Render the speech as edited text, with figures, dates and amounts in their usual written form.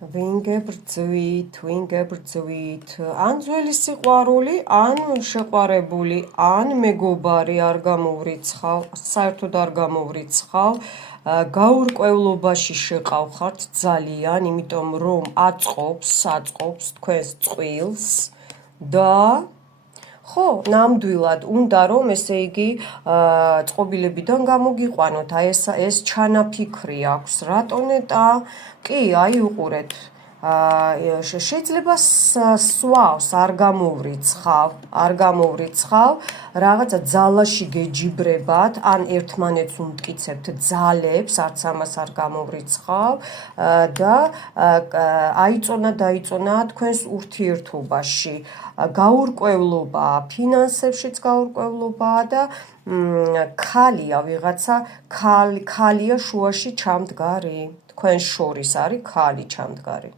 ვინ გებრძვით, ან ძველი სიყვარული, ან შეყვარებული, ან მეგობარი არ გამოვრიცხავ, საერთოდ არ გამოვრიცხავ, გაურკვევლობაში შეყავხართ ძალიან, იმიტომ რომ აწყობს თქვენს წყვილს და ხო, ნამდვილად უნდა რომ ესე იგი წყობილებიდან გამოგიყვანოთ, აი ეს ჩანაფიქრი აქვს, რატონეტა? კი, აი უყურეთ, შეიძლება სვავს არ გამოვრიცხავ, რაღაცა ძალაში გეჯიბრებათ, ან ერთმანეთს უმტკიცებთ ძალებს, არც ამას არ გამოვრიცხავ და დაიწონა თქვენს ურთიერთობაში. გაურკვევლობაა, ფინანსებშიც გაურკვევლობაა და ქალია ვიღაცა, ქალია შუაში ჩამდგარი, თქვენ შორის არის ქალი ჩამდგარი.